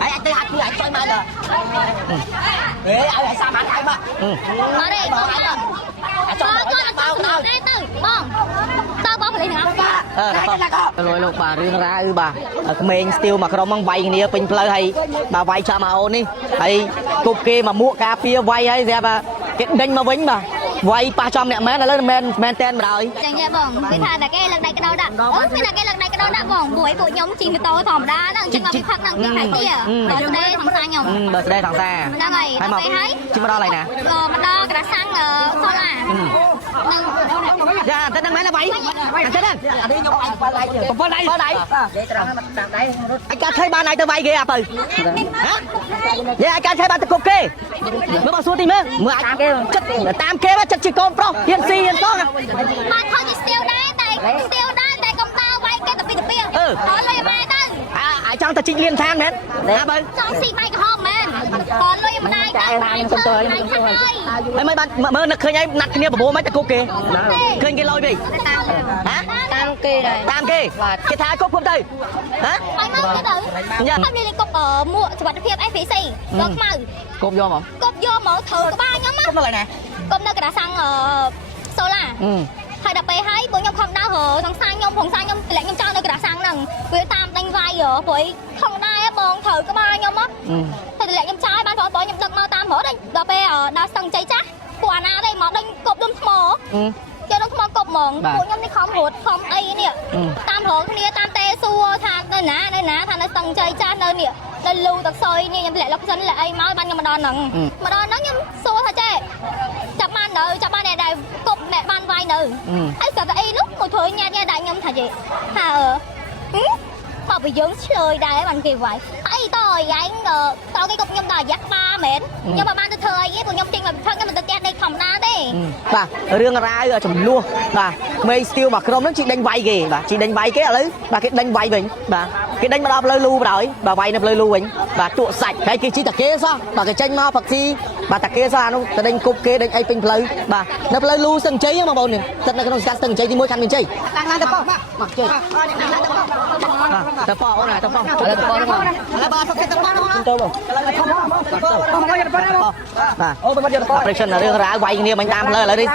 anh tới hạt anh chơi mà rồi ai sao bạn anh mà ở đây có đây từ bong tao bong lấy nữa lôi lục bà riêng ra bà mình still mà không mang vay nia pin plei hay bà vay cho mà ôn đi hay cục kia mà mua cà phê vay hay ra bà cái đinh mà vĩnh mà vay 300 nè mẹ là lên men ten rồi chẳng vậy bong cái thằng là cái lần này cái đâu đã cái là cái lần này cái đâu đã bong buổi của nhóm chỉ tôi thòm đá đang chỉ mà bị phạt năng cái kia rồi đây thằng xa nhom rồi đây thằng xa ra này hay mà chứ mà đo này nè mà đo cái sang sao là dạ tên mấy là vậy anh chết anh đi nhung anh qua đây anh ca thấy ba này tao vay ghê à từ vậy anh ca thấy ba tao cục kê mới bảo xuống tìm á mưa anh chất tam kê mà chất chỉ con pro hiện si hiện con mà thôi chỉ siêu đây công tao vay cái tập bia đó lấy mai tên ai trong ta chỉnh liên thang đấy trong xì bay cái hôm men còn lấy mai đây mấy bạn mơ nực khơi nhai nặt kia bảo bố mấy ta cục kê khơi cái lôi đi hả tam kê cái thái cục không từ hả ai mất cái tử không đi cục ở mua vật phiệp FPC cục màu cục vô mà cục vô mở thử của ba nhóm á cục này nè cục nơi cái đã sang ở solar hay đập bê hay bố nhom không đau hở thằng sang nhom phòng sang nhom lại nhom cho nơi cái đã sang nằng với tam đánh vai ở với không đai bong thử cái ba nhom á thì lại nhom trái ban phó bố nhom đập mau tam hở đây đập bê ở đá sừng cháy chắc quả na đây mà đánh cục đâm mỏ cho nó không cục mỏng bố nhom đi không hụt không đây nè tam hở kia tam tê xua thang đây ná thằng nó sừng cháy chắc nơi nè lên lưu tật soi như nhom lại lóc dân lại máu ban nhom mà đòn nằng mà đòn nó nhom xua thôi chứ chập ban này đây cục mẹ ban vai nữ anh sợ tại lúc một thời nha đại nhom thà gì thà mà bị dưỡng lời đây bạn kia vậy ấy tôi anh tao cái cục nhom đòi dắt 3 mét nhưng mà ban tôi thời với của nhom trình mà thân cái mình tự đây phòng ra đấy bà riêng ra ở chồng luôn bà mày still mà không nó chị đánh vay kìa bà chị đánh vay cái lấy bà cái đánh vay mình bà cái đánh mà đo lơi lu rồi bà vay nó lơi lu mình bà tụ sạch cái kia chỉ tạc kế sao bà cái tranh mau phật chi bà tạc kế sao nó ta đánh cục kế đánh ai pin play bà nó lơi lu sân cháy mà bồn này thật là cái nó sân cháy thì mỗi khăn mình cháy mặc chơi tập phò này tập phò là tập phò đúng không là ba tập phò đúng không tôi operation là riêng ra quay như mình tam lên lại đi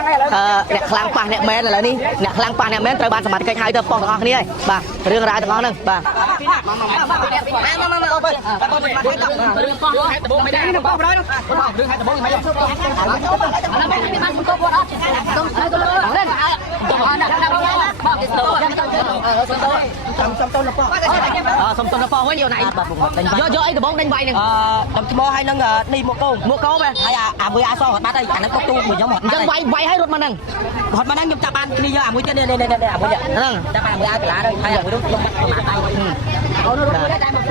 nè khlang pa nè men lại đi nè khlang pa nè men trời banสมัติ hai tập phò ngon này bà riêng ra ngon nè bà xong tôi nó phò với điều này do ấy từ bốn đánh vay này tầm mò hay nâng đi một câu về hay mười so hoặc ba đây nó có tu mười nhóm một dân vay hay rút mà nâng hột mà nâng nhầm chạp ăn đi giờ mười trên đây mười nâng chạp ăn mười ai lá đây hay là mười đúng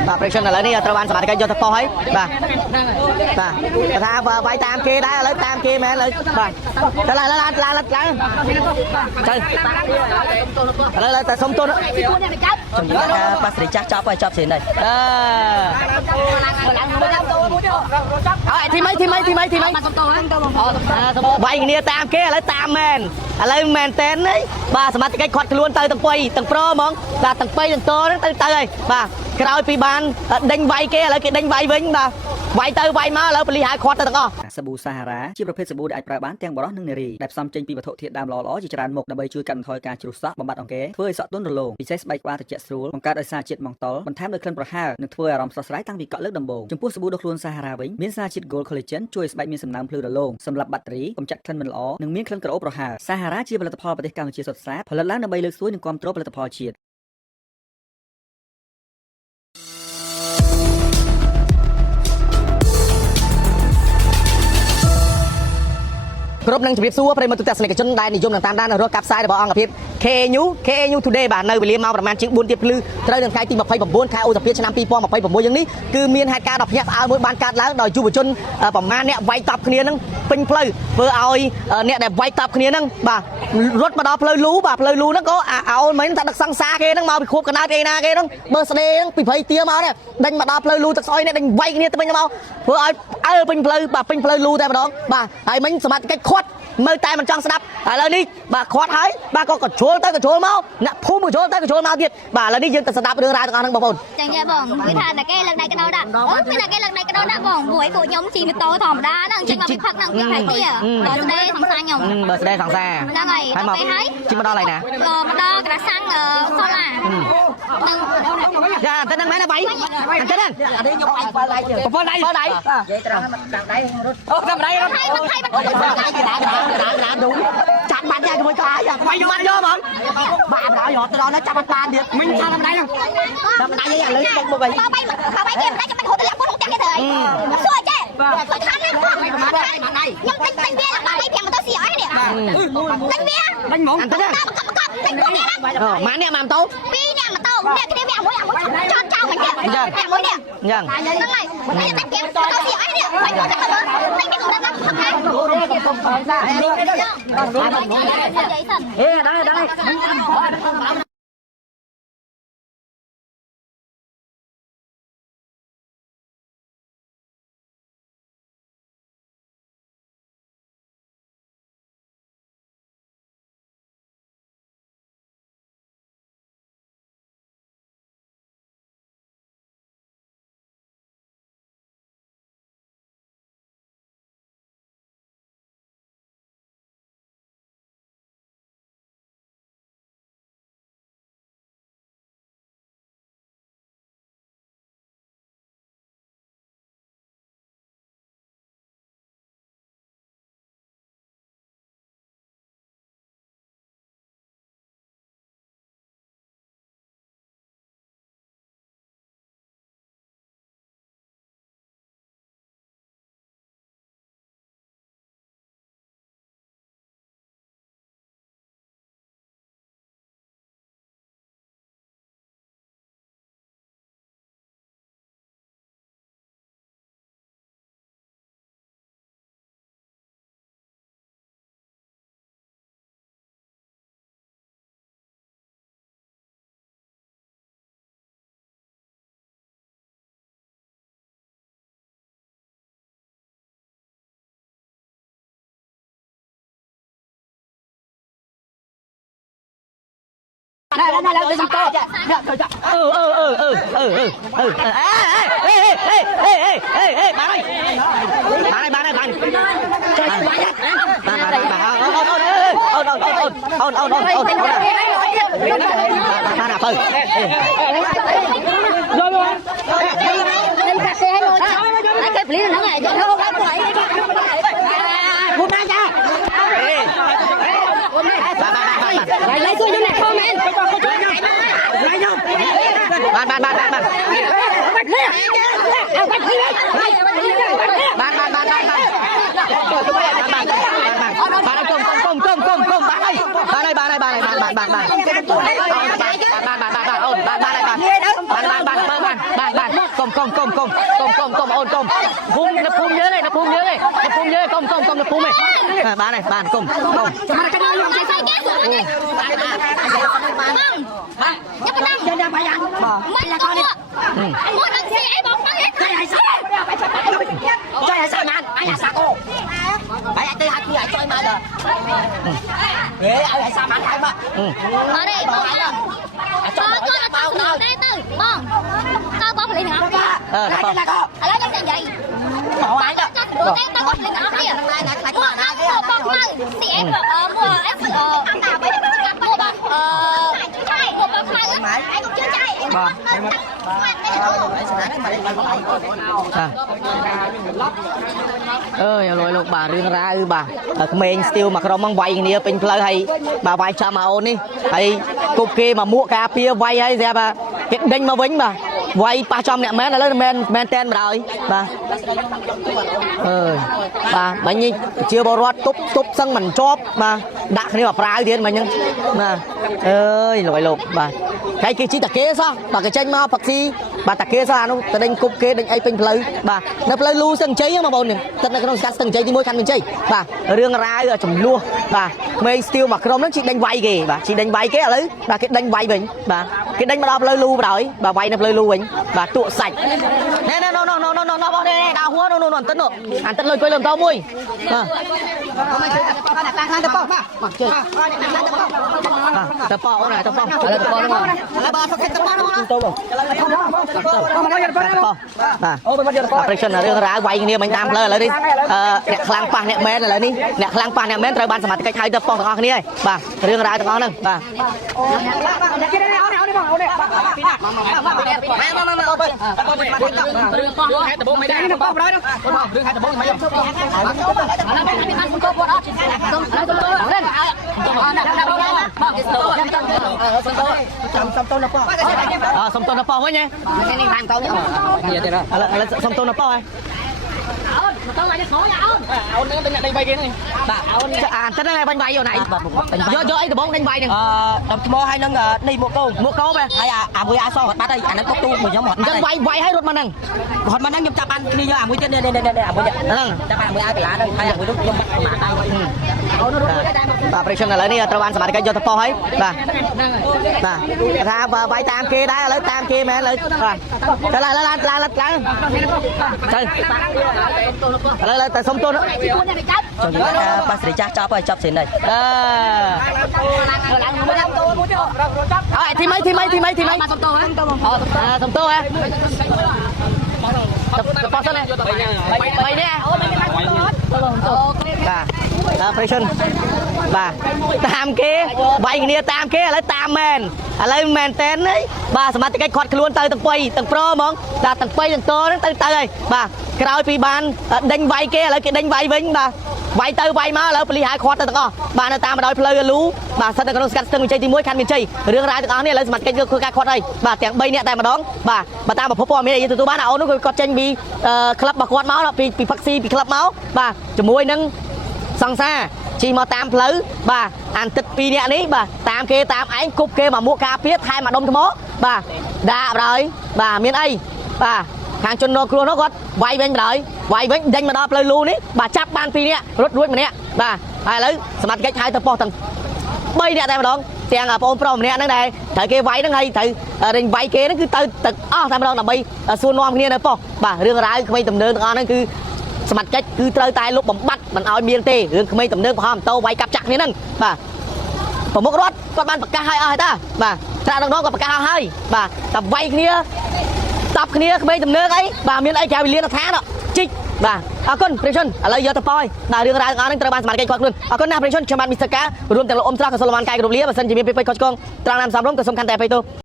bà pressure là lấy đi tao banสมัติ cho tập phò ấy bà tha vay tam kia đã lấy tam kia mẹ lấy bà lại chơi lấy ta xong tôi nữa bác sĩ chắc chop xịn này thì mấy vậy nia tam kia lấy tam men lấy men ten đấy bàสมัติ cái quạt luôn tới tầng pro mong là tầng pay tầng to đó tới đây bà cái đôi pi ban đánh vay kia lấy cái đánh vay vĩnh bà vay tới vay máแล้วไปรีหายคอร์ดទៅទាំងអស់សាប៊ូសាហារ៉ាជាប្រភេទសាប៊ូដែលអាចប្រើបានទាំងបរិសុទ្ធនិងនារីដែលផ្សំចេញពីវត្ថុធាតុដើមល្អៗជាច្រើនមុខដើម្បីជួយកាត់បន្ថយការជ្រុះសក់បំបត្តិអង្គែធ្វើឲ្យសក់ទន់រលោងពិសេសស្បែកក្បាលត្រជាក់ស្រួលបង្កើតឲ្យសារជាតិម៉ង់តុលបន្ថែមដោយក្លិនប្រហើរនិងធ្វើឲ្យអារម្មណ៍ស្រស់ស្រាយតាំងពីកក់លើកដំបូងចំពោះសាប៊ូដុសខ្លួនសាហារ៉ាវិញមានសារជាតិ Gold Collagen ជួយឲ្យស្បែកមានសំណើមភ្លឺរលោងសម្រាប់បាក់តេរីកម្ចាត់ក្លិនមិនល្អនិងមានក្លិនក្រអូបប្រហើរសាហារ៉ាជាផលិតផលប្រទេសកម្ពុជាសុទ្ធសាធផលិតឡើងដើម្បីលើកស្ទួយនិងគាំទ្រផលិតផលជាតិ គ្រប់នឹងជម្រាបសួរប្រិយមិត្តទស្សនិកជនដែលនិយមនឹងតាមដានរកកាប់ផ្សាយរបស់អង្គភាព KNU Today បាទនៅវេលាម៉ោងប្រហែលជាង4 ទៀបភ្លឺត្រូវនឹងថ្ងៃទី29ខែឧសភាឆ្នាំ2026យ៉ាងនេះគឺមានហេតុការណ៍ដ៏ភ្ញាក់ផ្អើលមួយបានកើតឡើងដោយយុវជនប្រមាណអ្នកវាយតប់គ្នានឹងពេញផ្លូវធ្វើឲ្យអ្នកដែលវាយតប់គ្នានឹងបាទរត់មកដល់ផ្លូវលូបាទផ្លូវលូហ្នឹងក៏ឲ្យមិនថាដឹកសង្សារគេហ្នឹងមកពីខួបកណ្ដាលគេណាគេហ្នឹងបើស្ដេហ្នឹងពីព្រៃទាមកនេះដេញមកដល់ផ្លូវលូទឹកស្អុយនេះដេញវាយគ្នាទៅវិញមកធ្វើឲ្យអើពេញផ្លូវបាទពេញផ្លូវលូតែម្ដងបាទហើយមិញសមត្ថកិច្ចខាត់មើលតែមិនចង់ស្ដាប់ឥឡូវនេះបាទខាត់ហើយបាទក៏កញ្ជ្រោលទៅកញ្ជ្រោលមកអ្នកភូមិកញ្ជ្រោលទៅកញ្ជ្រោលមកទៀតបាទឥឡូវនេះយើងទៅស្ដាប់រឿងរ៉ាវទាំងអស់ហ្នឹងបងប្អូនចឹងចាបងគឺថាតែគេលើកដៃកដោដាក់មានតែគេលើកដៃកដោដាក់បងព្រោះពួកខ្ញុំជិះម៉ូតូធម្មតាហ្នឹងចេញមកពីផឹកហ្នឹងពីផៃទាបើស្ដីសង្សារខ្ញុំបើស្ដីសង្សារហ្នឹងហើយដល់ពេលហើយជិះមកដល់ហើយណាមកដល់ក្រាសាំងសូឡានឹងចាតែហ្នឹងមែនទេបាយអញ្ចឹងហ្នឹងអានេះខ្ញុំបាយដៃទៀតបងដៃនិយាយត្រង់តាមដៃរត់អូតាមដៃរត់ថៃបាត់ដៃដូនចាត់បាត់យ៉ាងជាមួយខ្លាយបាយយកបាត់យកហ្មងបាទដល់យកទៅដល់នោះចាប់បាត់បានទៀតមិញថាតាមដៃហ្នឹងតាមដៃយ៉ាងឥឡូវទុកមកវិញបាយគេមិនដៃចាំមិនហូតទៅឡើងពុះទាំងគេទៅហើយសួរចេះគាត់ខានណាគាត់ខ្ញុំទិញវាឡើងដៃ5ម៉ូតូស៊ីអស់នេះទិញវាបាញ់ហ្មងអញ្ចឹងទិញពួកនេះណាម៉ាក់អ្នកម៉ាក់ម៉ូតូ2អ្នកម៉ូតូអ្នកគ្នាវាមួយចោតចោលមិនទៀតអ្នកមួយនេះអញ្ចឹងហ្នឹងហើយនេះតែ5ម៉ូតូស៊ីអស់នេះបាញ់ទៅទៅទិញគេគាត់ដល់ផឹកហើយហេដែរđây đây đây chúng tôi bạn ơi lấy xui cho này không em bạn bạn bạn bạn bạn một đằng xe ấy bóng hết chơi hay sao nè ai là sao cô ai chơi hay chơi chơi mà được ghê ai hay sao mà hay mà ở đây bóng con bao đâu đây từ bóng tao bóng lên ngõ ở đây trong vậy bỏ ai đó tao bóng lên ngõ kia mua bóng mua xe mua mua bóng mua bóng mai ai cũng chưa chạy rồi lục bà riêng ra bà mình still mà không mang vay này bên plei hay bà vay cho mà ôn đi hay cục kia mà mua cà phê vay hay ra bà cái đinh mà vĩnh bà វាយប៉ះចំអ្នកមែនឥឡូវមែនតែនបណ្ដោយបាទអើយបាទបាញ់នេះជាបរដ្ឋទប់សឹងមិនជាប់បាទដាក់គ្នាមកប្រាវទៀតមិញហ្នឹងណាអើយលោកបាទហើយគេជីតាគេសោះបាទគេចេញមកផឹកស៊ីបាទតាគេសោះអានោះទៅដេញគប់គេដេញអីពេញផ្លូវបាទនៅផ្លូវលូស្ទឹងជ័យហ្នឹងបងប្អូននេះស្ថិតនៅក្នុងសង្កាត់ស្ទឹងជ័យទី1ខណ្ឌមានជ័យបាទរឿងរ៉ាវចំនួនបាទក្មេងស្ទាវមកក្រុមហ្នឹងជីដេញវាយគេបាទជីដេញវាយគេឥឡូវបាទគេដេញវាយវិញបាទគេដេញមកដល់ផ្លូវលូបណ្ដោយបាទវាយនៅផ្លូវលូវិញបាទទក់សាច់ណែបងនេះដល់ហួរនោះអន្តិនលុយគួយលើមតមួយបាទទៅប៉អូនទៅប៉ឥឡូវទៅប៉ហ្នឹងឥឡូវបាទសុខចិត្តទៅប៉ហ្នឹងទៅបងបាទប្រេសិនរឿងរ៉ាវវាយគ្នាមិញតាមផ្លូវឥឡូវនេះអ្នកខ្លាំងប៉ះអ្នកមែនឥឡូវនេះអ្នកខ្លាំងប៉ះអ្នកមែនត្រូវបានសមត្ថកិច្ចហៅទៅប៉ទាំងអស់គ្នាហើយបាទរឿងរ៉ាវទាំងអស់ហ្នឹងបាទរឿងប៉ះហេតុដំបូងមិនដែរប៉ះបណ្ដោយហ្នឹងរឿងហេតុដំបូងមិនយកសុំតូននៅប៉ោវិញហ៎នេះបានកោនេះទៀតឥឡូវសុំតូននៅប៉ោហ៎អូនទៅឲ្យស្រួយអូននឹងទៅអ្នកដេញវាយគេនេះបាទអូនអានទៅហ្នឹងបាញ់វាយអូនឯងយកអីដំបងដេញវាយហ្នឹងដំថ្មហើយនឹងនេះមួកកោបែរហើយអាមួយអាសគាត់បាត់ហើយអាហ្នឹងទុកទូមួយខ្ញុំអត់អញ្ចឹងវាយឲ្យរត់មកហ្នឹងខ្ញុំចាប់បានគ្នាយកអាមួយទៀតនេះអាមួយទៀតហ្នឹងចាប់បានមួយឲ្យកលាហ្នឹងហើយអាមួយនោះខ្ញុំបាត់មកដៃអូនរត់ទៅដែរបាទប្រេសិនឥឡូវនេះត្រូវបានសមត្ថកិច្ចយកទៅប៉ោះហើយបាទថាវាយតាមគេដែរឥឡូវតាមគេមែនឥឡូវបាទទៅឡើងឥឡូវតែសុំតូនចង់ប៉ាស្រីចាស់ចប់ហើយចប់ស្រីនេះធីមីសុំតូហ៎ទៅប៉ោះសិនណា3នេះបាទប្រេសិនបាទតាមគេវាយគ្នាតាមគេឥឡូវតាមមែនឥឡូវមែនតែនហីបាទសមត្ថកិច្ចខាត់ខ្លួនទៅទាំង2ទាំងប្រូហ្មងតែទាំង2ទាំងតហ្នឹងទៅហើយបាទក្រោយពីបានដេញវាយគេឥឡូវគេដេញវាយវិញបាទវាយទៅវាយមកឥឡូវប៉ូលីសហៅខាត់ទៅទាំងអស់បាទនៅតាមបណ្ដោយផ្លូវលូបាទស្ថិតនៅក្នុងសង្កាត់ស្ទឹងមានជ័យទី1ខណ្ឌមានជ័យរឿងរ៉ាវទាំងអស់នេះឥឡូវសមត្ថកិច្ចធ្វើការខាត់ហើយបាទទាំង3នាក់តែម្ដងបាទតាមប្រភពព័ត៌មានដែលយើងទទួលបានអូននោះគាត់ចេញពីក្លឹបរបស់គាត់មកពីផឹកស៊ីពីក្លឹបមកបាទជាមួយនឹងសង្សារជីមកតាមផ្លូវបាទអានទឹក2នាក់នេះបាទតាមគេតាមឯងគប់គេមកមួកការពារថែមមកដុំថ្មបាទដាក់បណ្ដោយបាទមានអីបាទខាងជនរងគ្រោះនោះគាត់វាយវិញបណ្ដោយវាយវិញដេញមកដល់ផ្លូវលូនេះបាទចាប់បាន2នាក់រត់រួចម្នាក់បាទហើយឥឡូវសមត្ថកិច្ចហៅទៅប៉ុស្តិ៍ទាំង3នាក់តែម្ដងទាំងបងប្រុសម្នាក់ហ្នឹងដែរត្រូវគេវាយហ្នឹងហើយត្រូវរែងវាយគេហ្នឹងគឺទៅទឹកអស់តែម្ដងដើម្បីសួរនាំគ្នានៅប៉ុស្តិ៍បាទរឿងរ៉ាវក្មេងទំនើងទាំងអស់ហ្នឹងគឺសមត្ថកិច្ចគឺត្រូវតែលុបបំបត្តិមិនឲ្យមានទេរឿងក្មេងទំនើងប្រហោះម៉ូតូវាយកាប់ចាក់គ្នាហ្នឹងបាទប្រមុខរដ្ឋគាត់បានប្រកាសឲ្យអស់ហើយតាបាទត្រាក់ដងគាត់ប្រកាសឲ្យហើយបាទតែវាយគ្នាតប់គ្នាក្មេងទំនើងអីបាទមានអីក្រៅវិលានដ្ឋានជីកបាទអរគុណប្រេសិនឥឡូវយកទៅប៉ោយបាទរឿងរ៉ាវទាំងអស់ហ្នឹងត្រូវបានសមត្ថកិច្ចគាត់ខ្លួនអរគុណណាស់ប្រេសិនខ្ញុំបាទមីស្ទើការរួមទាំងលោកអ៊ំត្រាស់ក៏សូមបានកាយគ្រប់លាបើសិនជាមានពេលពេកខុសឆ្គងត្រង់ណាមសំរុំក៏សូមខន្តីអភ័យទោស